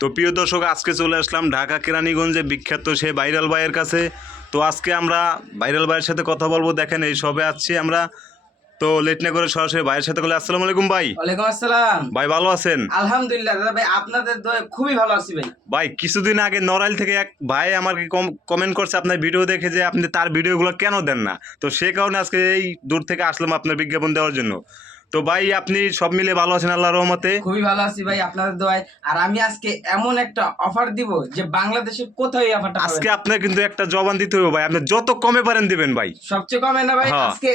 তো প্রিয় দর্শক, আজকে চলে আসলাম ঢাকা কেরানীগঞ্জে বিখ্যাত সেই ভাইরাল ভাইয়ের কাছে। তো আজকে আমরা ভাইরাল ভাইয়ের সাথে কথা বলবো। দেখেন এই সবে আসছি আমরা, তো লেট না করে সরাসরি ভাইয়ের সাথে বলে আসসালামু আলাইকুম ভাই। ওয়ালাইকুম আসসালাম ভাই ভালো আছেন? আলহামদুলিল্লাহ দাদা ভাই, আপনাদের দয়ে খুবই ভালো আছি ভাই। ভাই কিছুদিন আগে নড়াইল থেকে এক ভাই আমাকে কমেন্ট করছে আপনার ভিডিও দেখে যে আপনি তার ভিডিওগুলো কেন দেন না। তো সে কারণে আজকে এই দূর থেকে আসলাম আপনার বিজ্ঞাপন দেওয়ার জন্য। তো ভাই আপনি সব মিলে ভালো আছেন আল্লাহর রহমতে? খুবই ভালো আছি ভাই আপনাদের দোয়ায়। আর আমি আজকে এমন একটা অফার দিব যে বাংলাদেশের কোথাও এই অফারটা পাবেন আজকে না। আপনার কিন্তু একটা জবান দিতে হবে ভাই, আপনি যত কমে পারেন দিবেন ভাই। সবচেয়ে কমে না ভাই, হ্যাঁ। আজকে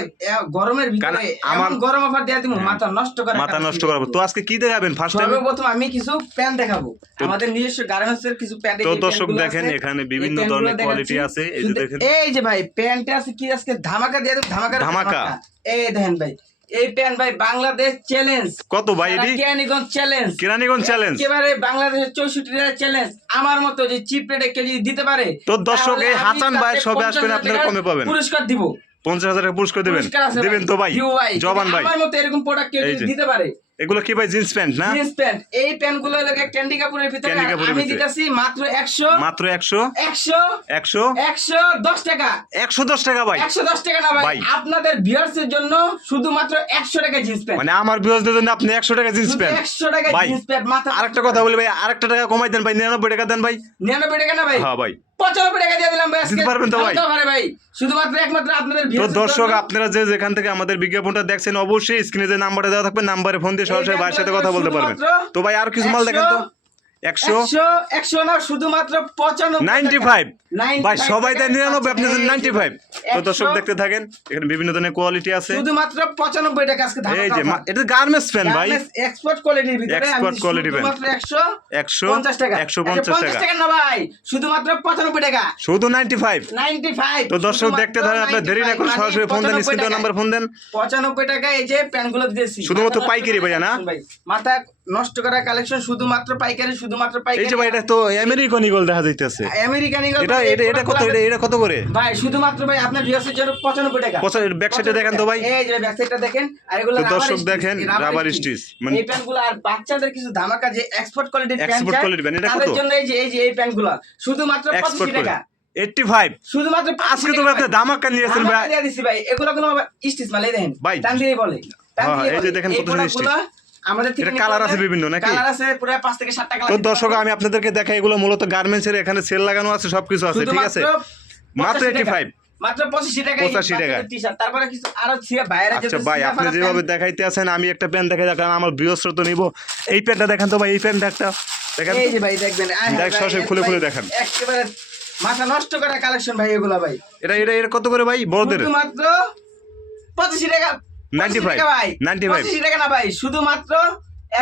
গরমের ভিতরে আমার- এমন গরম অফার দিয়ে দিব মাথা নষ্ট করে মাথা নষ্ট করাবো। তো আজকে কি দেখাবেন ফার্স্ট টাইম? সর্বপ্রথম আমি কিছু প্যান্ট দেখাবো, আমাদের নিজস্ব গার্মেন্টস এর কিছু প্যান্ট। তো দর্শক দেখেন এখানে বিভিন্ন ধরনের কোয়ালিটি আছে, এই যে দেখেন। এই যে ভাই প্যান্টে আছে কি আজকে ধামাকা দিয়ে দেব, ধামাকা। এই দেখেন ভাই, এই প্যান্ট ভাই বাংলাদেশ চ্যালেঞ্জ। কত ভাই এটি? কেরানীগঞ্জ চ্যালেঞ্জ, কেরানীগঞ্জ চ্যালেঞ্জ একেবারে বাংলাদেশের 64 টাকা চ্যালেঞ্জ। আমার মতো যে চিপ রেটে কেজি দিতে পারে, তো দর্শক এই তাহলে আমি হাসান ভাই তাকে সবে আসবেন, 50,000 আপনারা টাকার কমে পাবেন। পুরস্কার দিব। 50,000 টাকা পুরস্কার দেবেন? পুরস্কার আছে দেবেন তো ভাই? দিও ভাই, জবান যদি ভাই। আমার মতো এরকম প্রোডাক্ট কেউ এই যদি যে। দিতে পারে। এগুলো কি ভাই জিন্স প্যান্ট না? জিন্স প্যান্ট, এই প্যান্ট গুলো লাগে ক্যান্ডি কাপুরের ভিতরে। ক্যান্ডি কাপুরের আমি ভিতরে। দিতেছি মাত্র 100 মাত্র 100 110 টাকা। 110 টাকা ভাই। 110 টাকা না ভাই, ভাই। আপনাদের ভিউয়ার্স এর জন্য শুধুমাত্র 100 টাকা জিন্স প্যান্ট। মানে আমার ভিউয়ারদের জন্য আপনি 100 টাকা জিন্স প্যান্ট? 100 টাকা ভাই জিন্স প্যান্ট। মাথা আরেকটা কথা বলি ভাই, আরেকটা টাকা কমাই দেন ভাই, 99 টাকা দেন ভাই। 99 টাকা না ভাই, হ্যাঁ ভাই 95 টাকা দিয়ে দিলাম ভাই আজকে। দিতে পারবেন তো ভাই? দিতে পারে ভাই, শুধুমাত্র একমাত্র আপনাদের তো ভিউয়ার্স। দর্শক আপনারা যে যেখান থেকে আমাদের বিজ্ঞাপনটা দেখছেন, অবশ্যই স্ক্রিনে যে নাম্বারটা দেওয়া থাকবে, নাম্বারে ফোন দিয়ে সরাসরি ভাইয়ের সাথে কথা বলতে পারবেন। তো ভাই আর কিছু মাল দেখেন তো। 100 না, শুধুমাত্র 95 95 ভাই, সবাই দেয় 99, আপনি দেন 95। তো 100 দর্শক দেখতে থাকেন, এখানে বিভিন্ন ধরনের কোয়ালিটি আছে। শুধুমাত্র 95 টাকা আজকে ধামাকা এই যে অফার। এটা গার্মেন্টস প্যান্ট ভাই, এক্সপোর্ট কোয়ালিটির ভিতরে আমি Export quality প্যান্ট। শুধুমাত্র 150 টাকা। 150 টাকা টাকা না ভাই, শুধুমাত্র 95 টাকা। শুধু 95। 95। তো দর্শক দেখতে থাকেন, আপনার দেরি না করে সরাসরি ফোন দেন, স্ক্রিনে দেওয়া নাম্বার ফোন দেন। 95 টাকা এই যে প্যান্টগুলো দিয়েছি। শুধুমাত্র মাথা নষ্ট পাইকারি করা ভাইয়া না? কালেকশন ভাই, মাথা নষ্ট করা কালেকশন, শুধুমাত্র পাইকারি, শুধুমাত্র এই পাইকারি। যে ভাই এটা তো আমেরিকান ইগল দেখা যাইতেছে। আমেরিকান ইগল এটা এটা এটা কত? এটা কত করে ভাই? শুধুমাত্র ভাই আপনার ভিউয়ার্সের জন্য 95 টাকা। ব্যাক সাইডে দেখেন তো ভাই। এই যে ব্যাক সাইডটা দেখেন, আর এগুলো তো দর্শক দেখেন রাবার স্টিচ, মানে এই প্যান্টগুলো। আর বাচ্চাদের কিছু ধামাকা যে এক্সপোর্ট কোয়ালিটির প্যান্ট, এক্সপোর্ট কোয়ালিটি প্যান্ট, এটা কত? তাদের জন্য এই যে এই প্যান্টগুলো শুধুমাত্র 85 টাকা। 85। শুধুমাত্র আজকে তো আপনি ধামাকা নিয়েছেন ভাই। ধামাকা দিয়ে দিছি ভাই। এগুলো কোনো স্টিচ মাল, এই দেখেন ভাই। টান দিয়ে বলে, টান হ্যাঁ, দিয়ে এই যে বলে। দেখেন এই কত জিনিস প্রোডাক্টগুলো আমাদের থেকে এটা কালার আছে বিভিন্ন নাকি? কালার আছে পুরো 5 থেকে 7 টাকা। তো দর্শক আমি আপনাদেরকে দেখাই, এগুলো মূলত গার্মেন্টস এর, এখানে সেল লাগানো আছে, সবকিছু আছে, ঠিক আছে? মাত্র 85। মাত্র 85 টাকা। 85 টাকা। টি-শার্ট, তারপরে কিছু আরো ছিয়া বাইরে আচ্ছা ভাই, আপনি যেভাবে দেখাইতে আছেন, আমি একটা প্যান্ট দেখাই, কারণ আমার ভিউয়ার্সরা তো নিব। এই প্যান্টটা দেখেন তো ভাই, এই প্যান্ট একটা দেখেন। এই যে ভাই দেখবেন, দেখ সরাসরি খুলে খুলে দেখেন। একেবারে মাথা নষ্ট করা কালেকশন ভাই এগুলা ভাই। এটা এটা এটা কত করে ভাই বড়দের? শুধুমাত্র 85 টাকা। 95 টাকা ভাই, 95 85 টাকা না ভাই, শুধুমাত্র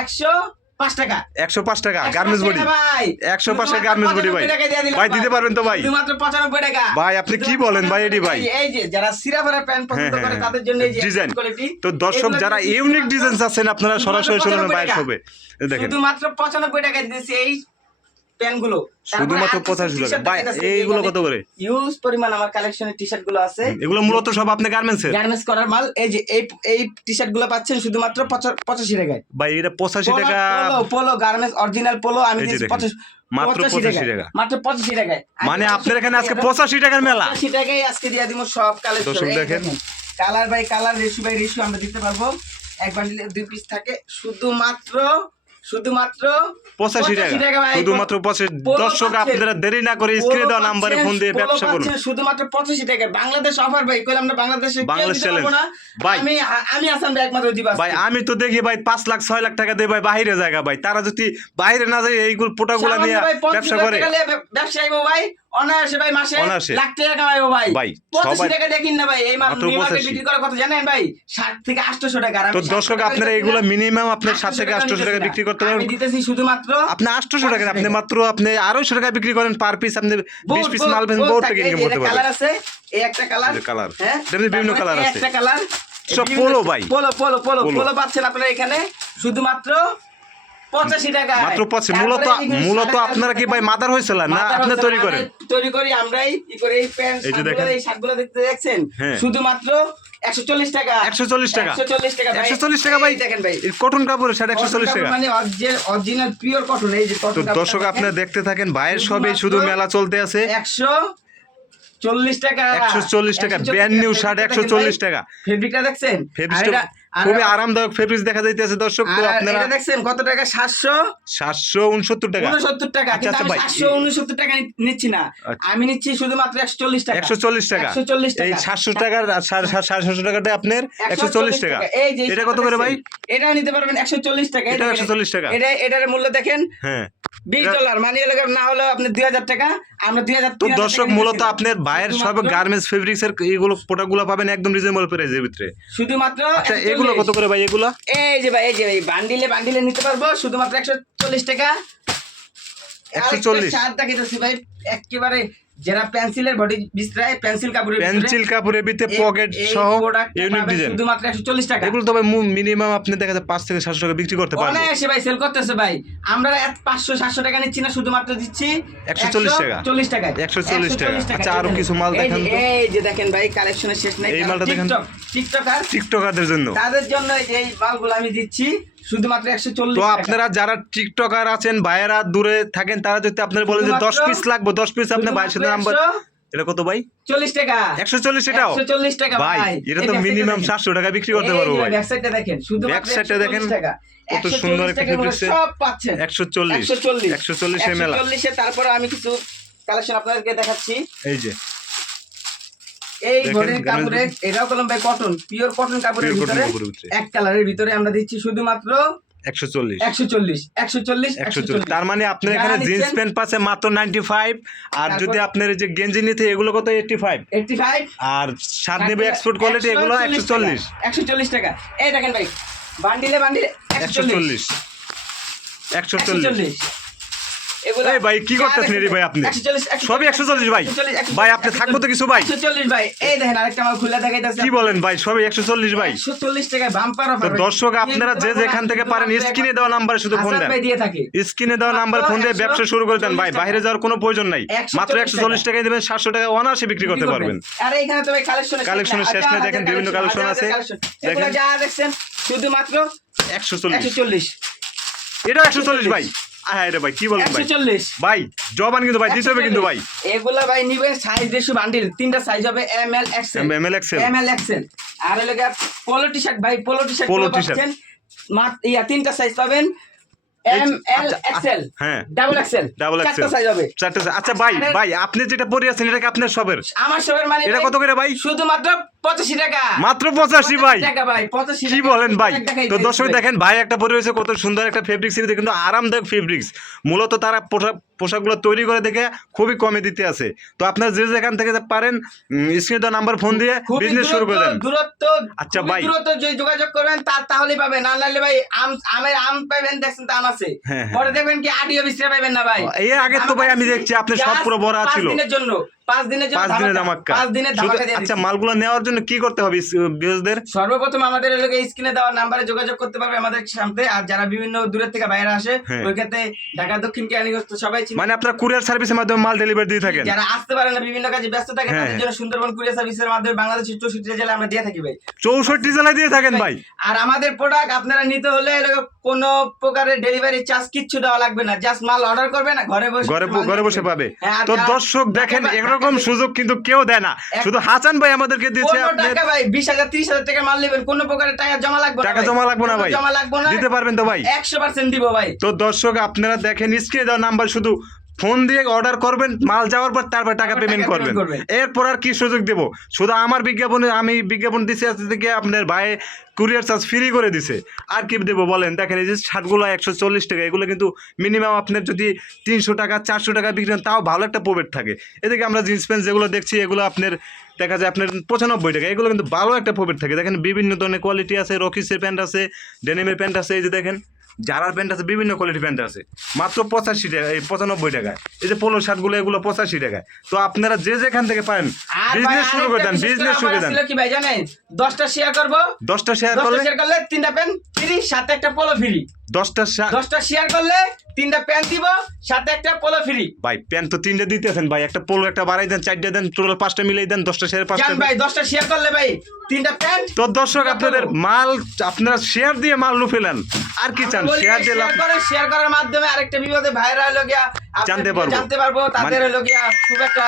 105 টাকা। 105 টাকা গার্মেন্টস বডি। ভাই 105 টাকা গার্মেন্টস বডি ভাই। ভাই দিতে পারবেন তো ভাই? শুধুমাত্র 95 টাকা। ভাই আপনি কি বলেন ভাই? এডি ভাই এই যে যারা সিরাফারা প্যান্ট পছন্দ করে তাদের জন্য এই যে ডিজাইন। কোয়ালিটি। তো দর্শক যারা ইউনিক ডিজাইন আছেন, আপনারা সরাসরি শুনুন ভাই হবে। দেখেন শুধুমাত্র 95 টাকা দিতেছি এই প্যান্টগুলো। শুধুমাত্র 85 টাকা ভাই। এইগুলো কত করে? ইউজ পরিমাণ আমার কালেকশনের টি-শার্ট গুলো আছে। এগুলো মূলত সব আপনি গার্মেন্টস এর? গার্মেন্টস করার মাল। এই যে এই টি-শার্ট গুলো পাচ্ছেন শুধুমাত্র 85 টাকায় ভাই। এটা 85 টাকা। পোলো গার্মেন্টস অরিজিনাল পোলো আমি দিয়েছি মাত্র 85 টাকা। মাত্র 85 টাকায়। মানে আপনার এখানে আজকে 85 টাকার মেলা। 85 টাকায় আজকে দিয়ে দিব সব কালেকশন। দর্শক দেখেন কালার বাই কালার, রেশু বাই রেশু আমরা দিতে পারবো। এক বান্ডিলে 2 পিস থাকে। শুধুমাত্র 85 টাকা। ভাই, শুধুমাত্র 85। দর্শক আপনারা দেরি না করে স্ক্রিনে দেওয়া নাম্বারে ফোন দিয়ে ব্যবসা করুন। শুধুমাত্র 85 টাকা। বাংলাদেশ অফার ভাই, কইলাম না বাংলাদেশে বাংলাদেশ চ্যালেঞ্জ ভাই। আমি আসাম ভাই একমাত্র দিবা ভাই আমি তো দেখি ভাই 5 লাখ 6 লাখ টাকা দিয়ে ভাই বাইরে জায়গা ভাই, তারা যদি বাইরে না যায় এইগুলো পোটাগুলো নিয়ে ব্যবসা করে, ব্যবসা আইবো ভাই অনায়াসে ভাই, মাসে অনায়াসে লাখ টাকা কামাইবো ভাই। ভাই 85 টাকা দেখেন না ভাই, এই মাল মাত্র নিউ মার্কেট 85 বিক্রি করার কথা জানেন ভাই 60 থেকে 800 টাকা। আর তো আমি দর্শক 700 টাকা আপনারা দিতেছি এগুলো না। মিনিমাম আপনার 7 থেকে 800 টাকা বিক্রি করতে আমি পারবেন। দিতেছি শুধুমাত্র আপনি 800 টাকা, আপনি মাত্র আপনি 250 টাকা বিক্রি করেন পার পিস, আপনি 20 পিস মাল বেচেন, বহুত টাকা ইনকাম করতে কালার পারবেন। আছে, এই একটা কালার, কালার হ্যাঁ বিভিন্ন কালার আছে, একটা কালার সব পোলো ভাই। পোলো পাচ্ছেন আপনারা এখানে শুধুমাত্র 85 টাকা মাত্র 85। মূলত আপনারা কি ভাই মাদার হয়েছিল না আপনি তৈরি করেন? তৈরি করি আমরাই কি করে এই প্যান্ট এই যে দেখেন। এই শার্টগুলো দেখছেন হ্যাঁ। শুধুমাত্র 140 টাকা 140 টাকা 140 টাকা ভাই 140 টাকা ভাই এই দেখেন ভাই এই কটন কাপড়ের শার্ট 140 টাকা। মানে অরিজিনাল পিওর কটন এই যে তো কটন দর্শক আপনারা দেখতে থাকেন ভাইয়ের সবে শুধু মেলা চলতে আছে 140 টাকা 140 টাকা ব্র্যান্ড নিউ শার্ট 140 টাকা। ফেব্রিকটা দেখছেন ফেব্রিকটা খুবই আরামদায়ক ফেব্রিক দেখা যাইতেছে দর্শক। তো আপনারা এটা দেখছেন কত টাকা 769 টাকা 69 টাকা আচ্ছা, কিন্তু আমি ভাই। 769 টাকা নিচ্ছি না আচ্ছা। আমি নিচ্ছি শুধুমাত্র 140 টাকা 140 টাকা 140 টাকা এই 700 টাকার 750 টাকাটা আপনার 140 টাকা। এই যে এটা কত করে ভাই? এটাও নিতে পারবেন 140 টাকা এটা 140 টাকা। এটার মূল্য দেখেন হ্যাঁ $20 মানে না হলো আপনি 2000 টাকা আমরা 2000 তো দর্শক মূলত আপনার ভাইয়ের সব গার্মেন্টস ফেব্রিক্স এর এইগুলো প্রোডাক্টগুলো পাবেন একদম রিজনেবল প্রাইসের ভিতরে। শুধুমাত্র আচ্ছা এগুলো কত করে ভাই? এগুলো এই যে ভাই বান্ডিলে নিতে পারবো শুধুমাত্র 140 টাকা 140 শার্ট দেখাইতেছি ভাই একেবারে যারা পেন্সিলের বডি বিস্তায় পেন্সিল কাপড়ের ভিতরে পকেট সহ ইউনিক ডিজাইন শুধুমাত্র 140 টাকা এগুলো তো ভাই মিনিমাম আপনি দেখা যায় 5 থেকে 700 টাকা বিক্রি করতে পারবেন। অনায়াসে ভাই সেল করতেছে ভাই আমরা 500-700 টাকা নিচ্ছি না শুধুমাত্র দিচ্ছি 140 টাকা 140 টাকা 140 টাকা। আচ্ছা আরো কিছু মাল দেখান তো। এই যে দেখেন ভাই কালেকশনের শেষ নাই এই মালটা দেখেন টিকটকারদের জন্য তাদের জন্য এই মালগুলো আমি দিচ্ছি শুধুমাত্র 140 তো টাকা। আপনারা যারা টিকটকার আছেন ভাইয়েরা দূরে থাকেন তারা যদি আপনারা বলেন যে 10 পিস লাগবে 10 পিস আপনি ভাইয়ের সাথে নাম্বার। এটা কত ভাই? 40 টাকা 140 এটাও 140 টাকা ভাই এটা তো মিনিমাম 700 টাকা বিক্রি করতে পারবো ভাই। ব্যাক সাইডটা দেখেন শুধুমাত্র ব্যাক সাইডটা দেখেন 140 টাকা কত সুন্দর একটা ফেব্রিক্স সব পাচ্ছেন 140 এ মেলা 140 এ তারপর আমি কিছু কালেকশন আপনাদেরকে দেখাচ্ছি এই যে এই দেখেন, ঘরের কাপড়ে এটাও কলম ভাই কটন পিওর কটন কাপড়ের Pure cotton ভিতরে কাপড়ের ভিতরে। এক কালারের ভিতরে আমরা দিচ্ছি শুধুমাত্র 140 তার মানে আপনার এখানে যারা জিন্স নিচ্ছেন- প্যান্ট পাচ্ছে মাত্র 95 আর তারপর- যদি আপনার এই যে গেঞ্জি নিতে এগুলো কত 85 85 আর শার্ট নেবে এক্সপোর্ট কোয়ালিটি এগুলো 140 140 টাকা এই দেখেন ভাই বান্ডিলে 140 140 এগুলো এই ভাই কি করতেছেন রে ভাই আপনি? 140 সবই 140 ভাই ভাই আপনি থাকবো তো কিছু ভাই 140 ভাই এই দেখেন আরেকটা মাল খুলে দেখাইতাছি কি বলেন ভাই সবই 140 ভাই? 140 টাকা বাম্পার তো অফার দর্শক আপনারা যে যেখান থেকে পারেন স্ক্রিনে দেওয়া নাম্বারে শুধু ফোন দেন ভাই দিয়ে থাকে স্ক্রিনে দেওয়া নাম্বার ফোন দিয়ে ব্যবসা শুরু করে দেন ভাই বাইরে যাওয়ার কোনো প্রয়োজন নাই 140 মাত্র 140 টাকায় দেবেন 700 টাকা অনায়াসে বিক্রি করতে পারবেন। আর এখানে তো ভাই কালেকশনের শেষ নাই দেখেন বিভিন্ন কালেকশন আছে দেখেন যা দেখছেন শুধুমাত্র 140 এটা 140 ভাই আয় রে ভাই কি বলেন ভাই 140 ভাই জবান কিন্তু ভাই দিতে হবে কিন্তু ভাই এগুলা ভাই নিবেন সাইজ দেশু বান্ডিল তিনটা সাইজ হবে এম এল এক্সেল আর এলাকা পোলো টি শার্ট ভাই polo T shirt Polo t-shirt। পাচ্ছেন তিনটা সাইজ পাবেন এম এল এক্সেল হ্যাঁ ডাবল এক্সেল ডাবল এক্সেল চারটা সাইজ হবে চারটা আচ্ছা ভাই আপনি যেটা পরে আছেন এটা কি আপনার সবের? আমার সবের মানে এটা কত করে ভাই? শুধুমাত্র 85 টাকা মাত্র 85 ভাই টাকা ভাই 85 কি বলেন ভাই? তো দর্শক দেখেন ভাই একটা পরে রয়েছে কত সুন্দর একটা ফেব্রিক্স কিন্তু আরামদায়ক ফেব্রিক্স মূলত তারা পোশাকগুলো তৈরি করে দেখে খুবই কমে দিতে আছে। তো আপনারা যে যেখান থেকে পারেন স্ক্রিনে দেওয়া নাম্বার ফোন দিয়ে বিজনেস শুরু করে দেন। দূরত্ব আচ্ছা ভাই দূরত্ব যে যোগাযোগ করবেন তাহলেই পাবেন না নালে ভাই আম পাবেন দেখছেন তো আম আছে হ্যাঁ, হ্যাঁ। পরে দেখবেন কি আডিও বিস্তার পাবেন না ভাই এর আগে তো ভাই আমি দেখছি আপনি সব পুরো ভরা ছিল 5 দিনের জন্য 5 দিনের জন্য 5 দিনের ধামাকা 5 দিনের ধামাকা দিয়ে আচ্ছা দিচ্ছি। মালগুলো নেওয়ার জন্য কি করতে হবে বিজনেসদের? সর্বপ্রথম আমাদের এলাকা স্ক্রিনে দেওয়া নাম্বারে যোগাযোগ করতে পারবে আমাদের সাথে আর যারা বিভিন্ন দূরের থেকে বাইরে আসে হ্যাঁ। ওই ক্ষেত্রে ঢাকা দক্ষিণ কেরানীগঞ্জ তো সবাই চিনে মানে আপনারা কুরিয়ার সার্ভিসের মাধ্যমে মাল ডেলিভারি দিয়ে থাকেন? যারা আসতে পারে না বিভিন্ন কাজে ব্যস্ত থাকে হ্যাঁ, তাদের জন্য সুন্দরবন কুরিয়ার সার্ভিসের মাধ্যমে বাংলাদেশের 64 জেলায় আমরা দিয়ে থাকি ভাই 64 জেলায় দিয়ে থাকেন ভাই? আর আমাদের প্রোডাক্ট আপনারা নিতে হলে কোনো প্রকারের ডেলিভারি চার্জ কিচ্ছু দেওয়া লাগবে না জাস্ট মাল অর্ডার করবে না ঘরে বসে পাবে। হ্যাঁ, তো আর দর্শক দেখেন এরকম সুযোগ কিন্তু কেউ দেয় না শুধু হাসান ভাই আমাদেরকে দিয়েছে। কোনো আপনার টাকা ভাই 20,000 30,000 টাকা মাল নেবেন কোনো প্রকারের টাকা জমা লাগবে না টাকা ভাই। জমা লাগবে না কোনো ভাই জমা লাগবে না দিতে পারবেন তো ভাই? 100% দিব ভাই তো দর্শক আপনারা দেখেন স্ক্রিনে দেওয়া নাম্বার শুধু ফোন দিয়ে অর্ডার করবেন মাল যাওয়ার পর তারপর টাকা তারপর পেমেন্ট টাকা করবেন payment করবেন। এরপর আর কি সুযোগ দেব শুধু আমার আমি বিজ্ঞাপন দিছি আজকে থেকে আপনার ভাই কুরিয়ার চার্জ ফ্রি করে দিছে আর কি দেবো বলেন? দেখেন এই যে শার্টগুলো 140 টাকা এগুলো কিন্তু মিনিমাম আপনার যদি 300 টাকা 400 টাকা বিক্রি করেন তাও ভালো একটা প্রফিট থাকে। এদিকে আমরা জিন্স প্যান্ট যেগুলো দেখছি এগুলো আপনার দেখা যায় আপনার 95 টাকা এগুলো কিন্তু ভালো একটা প্রফিট থাকে। দেখেন বিভিন্ন ধরনের কোয়ালিটি আছে রকিসের প্যান্ট আছে ডেনিমের প্যান্ট আছে এই যে দেখেন জারার প্যান্ট আছে বিভিন্ন কোয়ালিটি প্যান্ট আছে মাত্র 85 টাকা এই 95 টাকায়। এই যে পোলো শার্টগুলো এগুলো 85 টাকায়। তো আপনারা যে যেখান থেকে পারেন আর ভাই বিজনেস শুরু করে দেন আরেকটা বিজনেস বিশেষ শুরু করে করে দেন। ছিল কি ভাই জানেন 10টা শেয়ার করব 10টা শেয়ার 10টা করলে শেয়ার করলে 3টা পেন ফ্রি সাথে একটা পোলো ফ্রি 10টা 10টা শেয়ার করলে 3টা প্যান্ট দিব, সাথে একটা পোলো ফ্রি। ভাই প্যান্ট তো 3টে দিতেছেন ভাই, একটা পোলো একটা বাড়াই দেন, 4টে দেন, টোটাল 5টা মিলাই দেন, 10টা শেয়ার 5টা জান ভাই 10টা শেয়ার করলে ভাই 3টা প্যান্ট। তো দর্শক আপনাদের মাল আপনারা শেয়ার দিয়ে মাল লুফেলেন, আর কি চান? শেয়ার দিয়ে লাভ শেয়ার করার মাধ্যমে আরেকটা বিপদে ভাইরা হলো গিয়া জানতে পারবো তাদের হলো গিয়া খুব একটা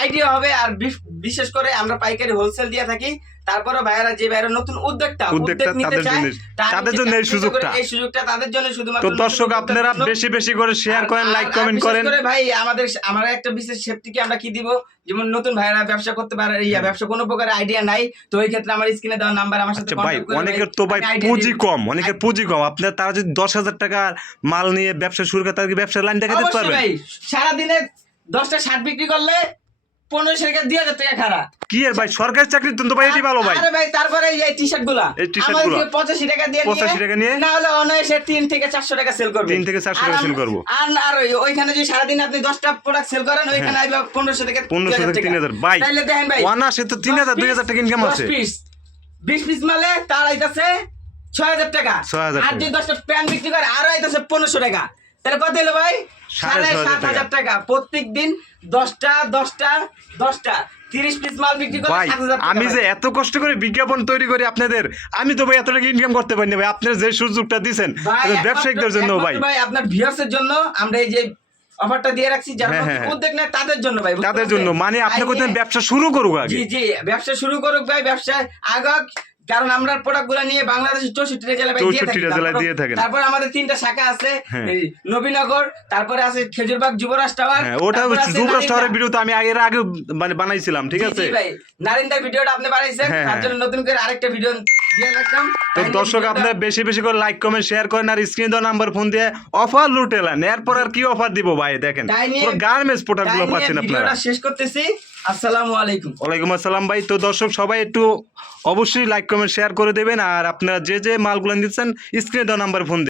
আইডিয়া হবে। আর বিশেষ করে আমরা পাইকারি হোলসেল দিয়ে থাকি, তারপরে ভাইরা যে ভাইরা নতুন উদ্যোগ নিতে চায় তাদের জন্য এই সুযোগটা তাদের জন্য শুধুমাত্র। তো দর্শক আপনারা বেশি বেশি করে শেয়ার করেন, লাইক কমেন্ট করেন। ভাই আমরা একটা বিশেষ সেফটিকে আমরা কি দিব, যেমন নতুন ভাইরা ব্যবসা করতে পারে, ব্যবসা কোনো প্রকার আইডিয়া নাই, তো এই ক্ষেত্রে আমার স্ক্রিনে দেওয়া নাম্বার আমার সাথে ভাই অনেকের তো ভাই পুঁজি কম, অনেকের পুঁজি কম, আপনার তারা যদি 10,000 টাকা মাল নিয়ে ব্যবসা শুরু করে, তাদেরকে ব্যবসার লাইন দেখাতে পারবে। ভাই সারাদিনে 10টা শার্ট বিক্রি করলে 1500 টাকা 2000 টাকা খারাপ কি এর ভাই সরকারি চাকরি তো ভাই এটাই ভালো ভাই। আরে ভাই তারপরে এই টি-শার্ট গুলা আমাদের 85 টাকা দিয়ে 85 টাকা নিয়ে না হলে অনায়াসে 3 থেকে 400 টাকা সেল করব, 3 থেকে 400 টাকা সেল করব। আর ওইখানে যদি সারাদিন আপনি 10টা প্রোডাক্ট সেল করেন, ওইখানে আইবা 1500 টাকা 1500 থেকে 3000 ভাই। তাইলে দেখেন ভাই অনাসে তো 3000 2000 টাকা ইনকাম আছে। 20 পিস মালে তার আইতাছে 6000 টাকা, 6000 আর যদি 10টা প্যান্ট বিক্রি করে আরো আইতাছে 1500 টাকা, তাহলে কত হলো ভাই? 7,500 টাকা। প্রত্যেকদিন 10টা 30 পিস মাল বিক্রি করে ভাই 7,000 টাকা। আমি যে এত কষ্ট করে বিজ্ঞাপন তৈরি করি আপনাদের, আমি তো ভাই এত টাকা ইনকাম করতে পারি না ভাই। আপনারা যে সুযোগটা দিবেন ব্যবসায়িকদের জন্য ভাই, আপনার ভিউয়ার্সের জন্য আমরা এই যে অফারটা দিয়ে রাখছি, যারা উদ্যোগ নেয় তাদের জন্য ভাই, তাদের জন্য। মানে আপনি কইতেন ব্যবসা শুরু করুক আগে। জি ব্যবসা শুরু করুক ভাই, ব্যবসায় আগাক, কারণ আমরা প্রোডাক্ট গুলা নিয়ে বাংলাদেশের 64টা জেলায় দিয়ে থাকি। তারপর আমাদের 3টা শাখা আছে, নবীনগর, তারপরে আছে খেজুরবাগ যুবরাজ টাওয়ার। ওটা যুবরাজ টাওয়ারের ভিডিও তো আমি এর আগে মানে বানাইছিলাম, ঠিক আছে ভাই। নারিন্দার ভিডিওটা আপনি বানাইছেন, তার জন্য নতুন করে আরেকটা ভিডিও দিয়ে রাখলাম। তো দর্শক আপনারা বেশি বেশি করে লাইক কমেন্ট শেয়ার করেন, আর স্ক্রিন দেওয়া নাম্বার ফোন দিয়ে অফার লুটেলেন। এরপর আর কি অফার দিব ভাই? দেখেন পুরো গার্মেন্টস প্রোডাক্ট গুলো পাচ্ছেন আপনারা। ভিডিওটা শেষ করতেছি। আসসালামু আলাইকুম। ওয়ালাইকুম আসসালাম ভাই। তো দর্শক সবাই একটু অবশ্যই লাইক কমেন্ট শেয়ার করে দেবেন, আর আপনারা যে মালগুলো নিচ্ছেন স্ক্রিনে দেওয়া নাম্বার ফোন